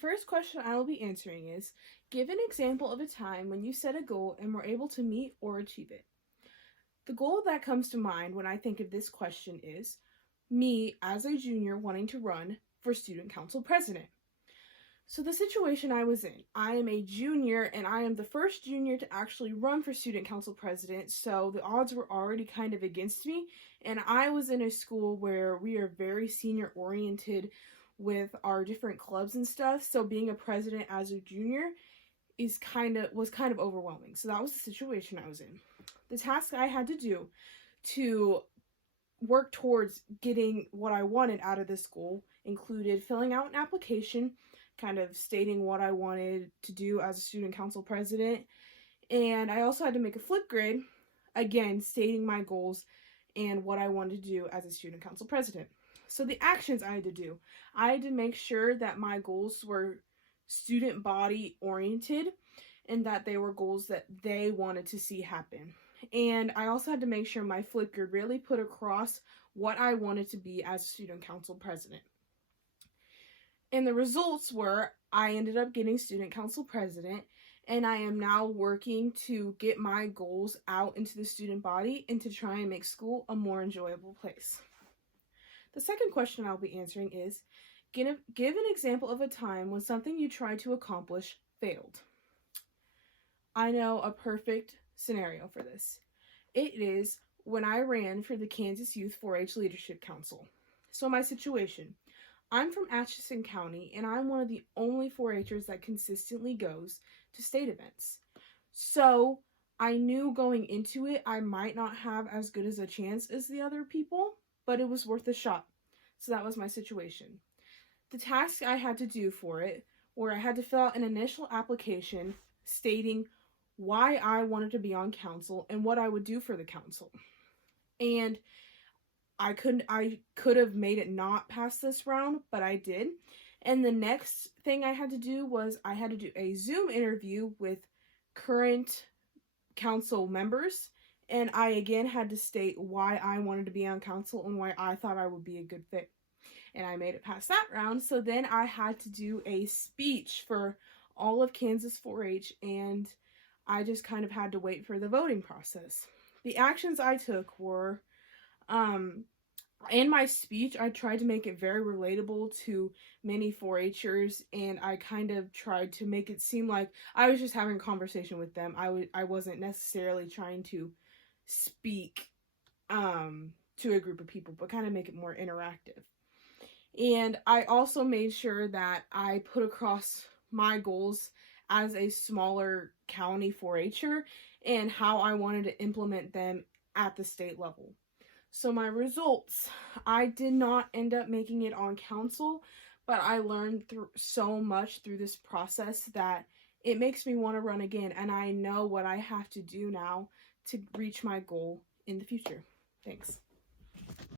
first question I will be answering is, give an example of a time when you set a goal and were able to meet or achieve it. The goal that comes to mind when I think of this question is me as a junior wanting to run for student council president. So the situation I was in, I am a junior and I am the first junior to actually run for student council president, so the odds were already kind of against me, and I was in a school where we are very senior oriented with our different clubs and stuff, so being a president as a junior was kind of overwhelming. So that was the situation I was in. The task I had to do to work towards getting what I wanted out of this goal included filling out an application, kind of stating what I wanted to do as a student council president, and I also had to make a Flipgrid, again stating my goals and what I wanted to do as a student council president. So the actions I had to do, I had to make sure that my goals were student body oriented and that they were goals that they wanted to see happen. And I also had to make sure my Flipgrid really put across what I wanted to be as student council president. And the results were, I ended up getting student council president, and I am now working to get my goals out into the student body and to try and make school a more enjoyable place. The second question I'll be answering is, give an example of a time when something you tried to accomplish failed. I know a perfect scenario for this. It is when I ran for the Kansas Youth 4-H Leadership Council. So my situation, I'm from Atchison County, and I'm one of the only 4-Hers that consistently goes to state events. So I knew going into it, I might not have as good as a chance as the other people, but it was worth a shot. So that was my situation. The task I had to do for it, where I had to fill out an initial application stating why I wanted to be on council and what I would do for the council. And I could have made it not past this round, but I did. And the next thing I had to do was I had to do a Zoom interview with current council members. And I again had to state why I wanted to be on council and why I thought I would be a good fit. And I made it past that round. So then I had to do a speech for all of Kansas 4-H, and I just kind of had to wait for the voting process. The actions I took were, in my speech, I tried to make it very relatable to many 4-Hers, and I kind of tried to make it seem like I was just having a conversation with them. I wasn't necessarily trying to speak to a group of people, but kind of make it more interactive. And I also made sure that I put across my goals as a smaller county 4-Her and how I wanted to implement them at the state level. So my results, I did not end up making it on council, but I learned so much through this process that it makes me want to run again, and I know what I have to do now to reach my goal in the future. Thanks.